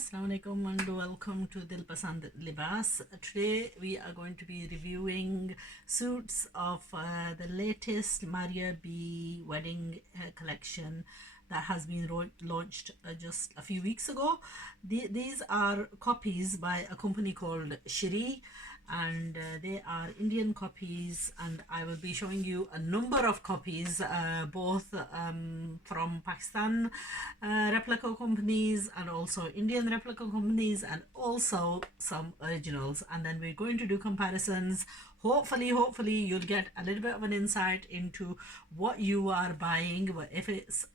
Assalamu alaikum and welcome to Dil Pasand Libas. Today we are going to be reviewing suits of the latest Mariya B wedding collection that has been launched just a few weeks ago. These are copies by a company called Shree, and they are Indian copies, and I will be showing you a number of copies, both from Pakistan replica companies and also Indian replica companies, and also some originals, and then we're going to do comparisons. Hopefully you'll get a little bit of an insight into what you are buying. If it's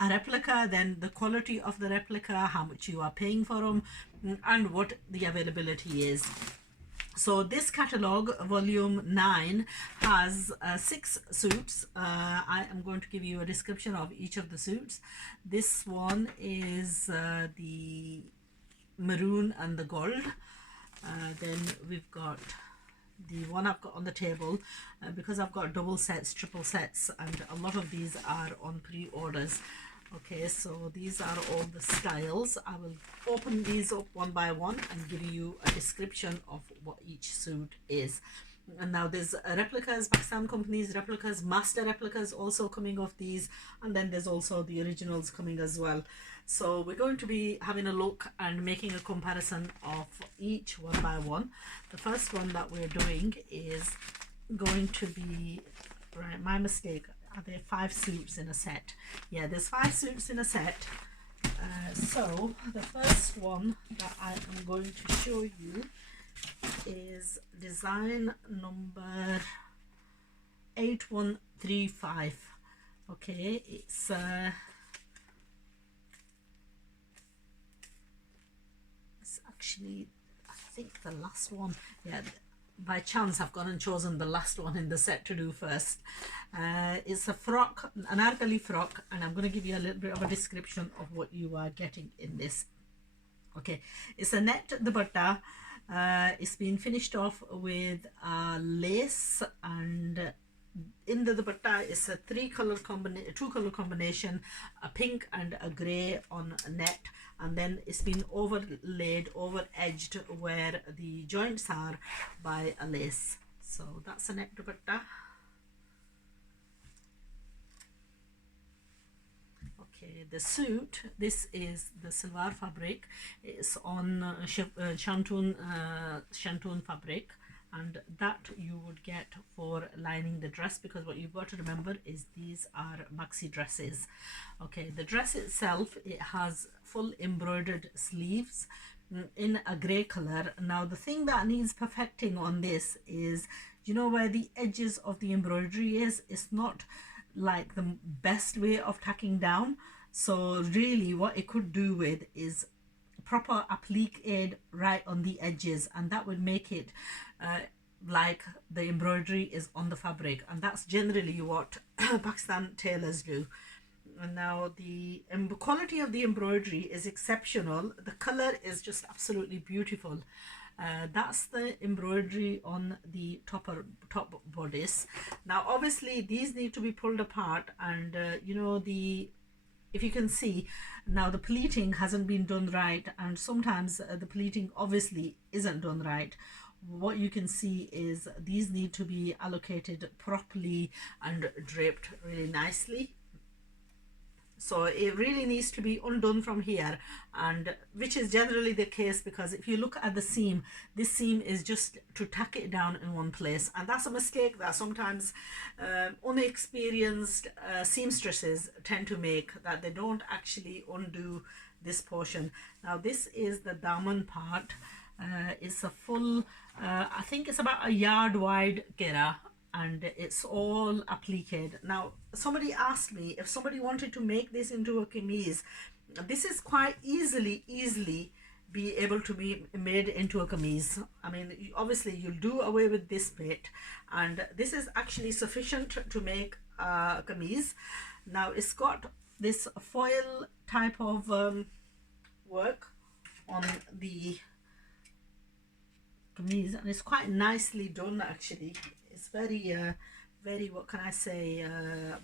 a replica, then the quality of the replica, how much you are paying for them, and what the availability is. So this catalog, volume 9, has 6 suits. I am going to give you a description of each of the suits. This one is the maroon and the gold. Then we've got the one I've got on the table, because I've got double sets, triple sets, and a lot of these are on pre-orders. Okay, so these are all the styles. I will open these up one by one and give you a description of what each suit is. And now there's replicas, Pakistan companies replicas, master replicas also coming of these, and then there's also the originals coming as well. So we're going to be having a look and making a comparison of each one by one. The first one that we're doing is going to be, right, my mistake, are there 5 suits in a set? Yeah, there's 5 suits in a set. So the first one that I am going to show you is design number 8135. Okay, it's actually, I think, the last one. Yeah, by chance I've gone and chosen the last one in the set to do first. It's a frock, an anarkali frock, and I'm going to give you a little bit of a description of what you are getting in this. Okay, it's a net duppatta. It's been finished off with lace, and in the dupatta is a 2-color combination, a pink and a grey on a net, and then it's been overlaid, over edged where the joints are, by a lace. So that's a net dupatta. Okay, the suit, this is the silver fabric. It's on shantoon fabric, and that you would get for lining the dress, because what you've got to remember is these are maxi dresses. Okay, the dress itself, it has full embroidered sleeves in a grey color. Now the thing that needs perfecting on this is, you know, where the edges of the embroidery is, it's not like the best way of tacking down. So really what it could do with is proper applique aid right on the edges, and that would make it like the embroidery is on the fabric, and that's generally what Pakistan tailors do. And now the quality of the embroidery is exceptional. The color is just absolutely beautiful. That's the embroidery on the top bodice. Now obviously these need to be pulled apart, and you know, if you can see now, the pleating hasn't been done right, and sometimes the pleating obviously isn't done right. What you can see is these need to be allocated properly and draped really nicely. So it really needs to be undone from here, and which is generally the case, because if you look at the seam, this seam is just to tack it down in one place, and that's a mistake that sometimes unexperienced seamstresses tend to make, that they don't actually undo this portion. Now this is the daman part. It's a full, I think it's about a yard wide kira, and it's all appliqued. Now somebody asked me if somebody wanted to make this into a kameez. This is quite easily be able to be made into a kameez. I mean, obviously you'll do away with this bit, and this is actually sufficient to make a kameez. Now it's got this foil type of work on the kameez, and it's quite nicely done actually. It's very what can I say,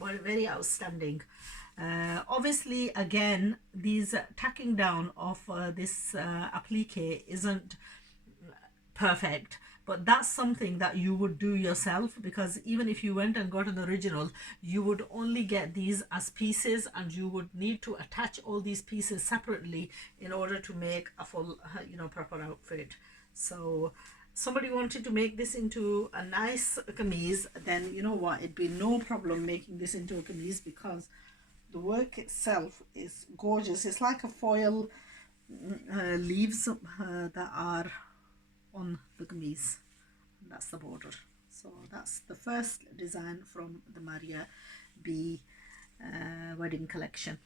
very outstanding. Obviously, again, these tacking down of this applique isn't perfect, but that's something that you would do yourself, because even if you went and got an original, you would only get these as pieces, and you would need to attach all these pieces separately in order to make a full proper outfit. So somebody wanted to make this into a nice kameez, then you know what, it'd be no problem making this into a kameez, because the work itself is gorgeous. It's like a foil leaves that are on the kameez. That's the border. So that's the first design from the Mariya B wedding collection.